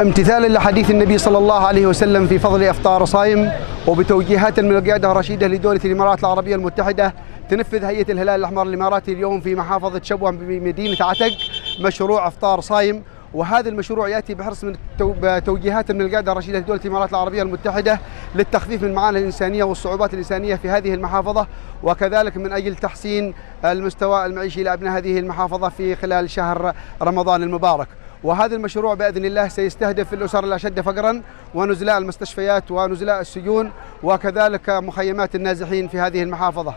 امتثالا لحديث النبي صلى الله عليه وسلم في فضل إفطار صائم، وبتوجيهات من القيادة الرشيدة لدولة الإمارات العربية المتحدة، تنفذ هيئة الهلال الأحمر الإماراتي اليوم في محافظة شبوة بمدينة عتق مشروع إفطار صائم. وهذا المشروع يأتي بحرص من توجيهات من القيادة الرشيدة لدولة الإمارات العربية المتحدة للتخفيف من المعاناة الإنسانية والصعوبات الإنسانية في هذه المحافظة، وكذلك من أجل تحسين المستوى المعيشي لأبناء هذه المحافظة في خلال شهر رمضان المبارك. وهذا المشروع بإذن الله سيستهدف الأسر الأشد فقرا ونزلاء المستشفيات ونزلاء السجون وكذلك مخيمات النازحين في هذه المحافظة.